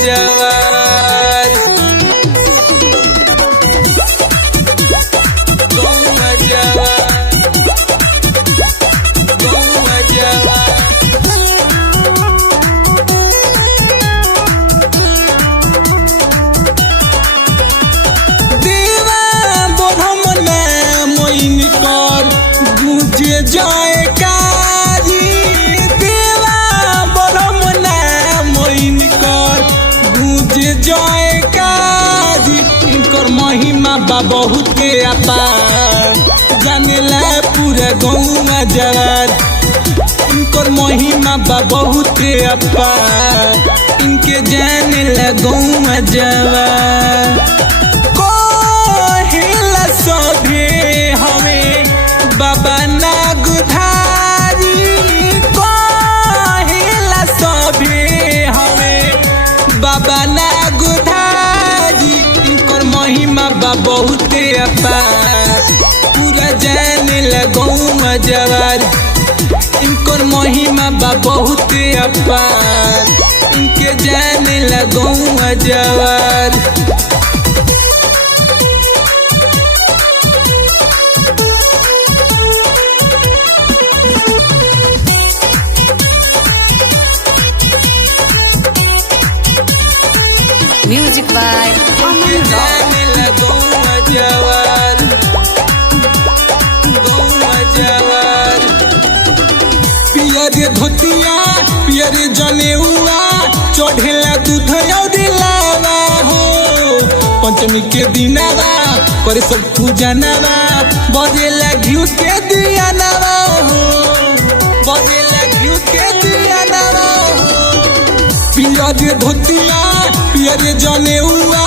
जवार गौवा जवार गौवा जवार देवा बोरम नाम इनकर गुंजे जाए काजी देवा बोरम नाम इनकर गुंजे जाए काजी इनकर महिमा बा बहुत अपार जानेला पूरा गौवा जवार इनकर महिमा बा बहुत अपार इनके जानेला गौवा जवार कोहेला सभे हमें बाबा नागधारी कोहेला सभे हमें बाबा नागधारी इनकर महिमा बा बहुत अपार पूरा जानेला गौवा जवार इनकर महिमा बा बहुत अपार इनके जानेला गौवा जवार Music by इनके जानेला गौवा जवार गौवा जवार पियर धोतिया पियर जनेउआ चढ़ेला दूध और लावा हो पंचमी के दिनावा करे सब पूजा नवा बजेला घिउ के दिया नवा हो बजेला घिउ के दिया नवा हो पियर धोतिया पियर जनेउआ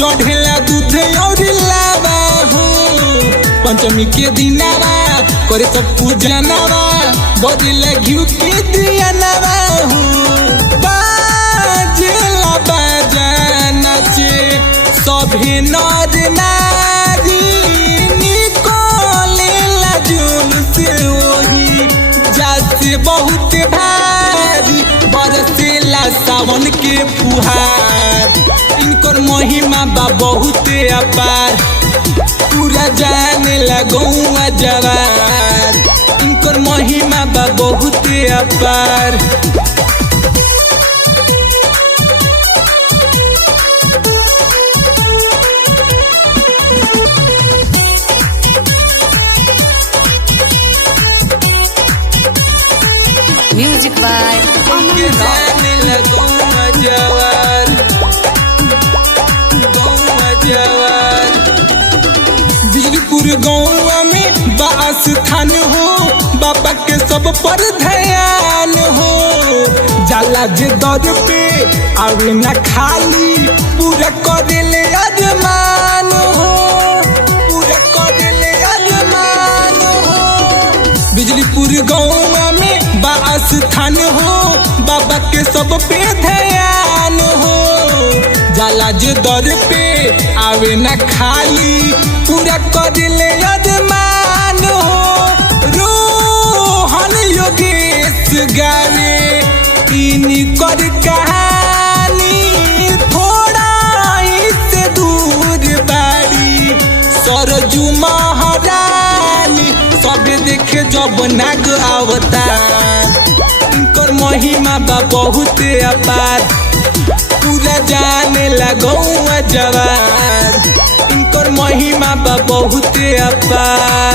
चढ़ेला दूध और लावा हो पंचमी के दिनावा करे सब पूजा नवा बजेला घिउ के दिया नवा हो बाजेला बाजा नाचे सभे नर नारी निकलेला जुलूस ओही जाते बहुत भारी बरसेला सावन के फुहार इनकर महिमा बा बहुत अपार पूरा जानेला गौवा जवार इनकर महिमा बा बहुत अपार Music by इनके जानेला गौवा जवार गौवा जवार बीरपुर गौवा में बास थान हो बाबा के सब पर ध्यान हो जाला जे दर पे आवे ना खाली पूरा करेले अरमान हो पूरा करेले अरमान हो बिजलीपुर गौवा में बास थान हो बाबा के सब पे ध्यान हो जाला जे दर पे आवे ना खाली पूरा करेले अरमान हो रोहन योगेश गावे इनकर कहानी थोड़ा ही से दूर बाड़ी सरजू महारानी सब देखे जब नाग अवतार इनकर महिमा बा बहुत अपार पूरा जानेला गौवा जवार इनकर महिमा बा बहुत अपार।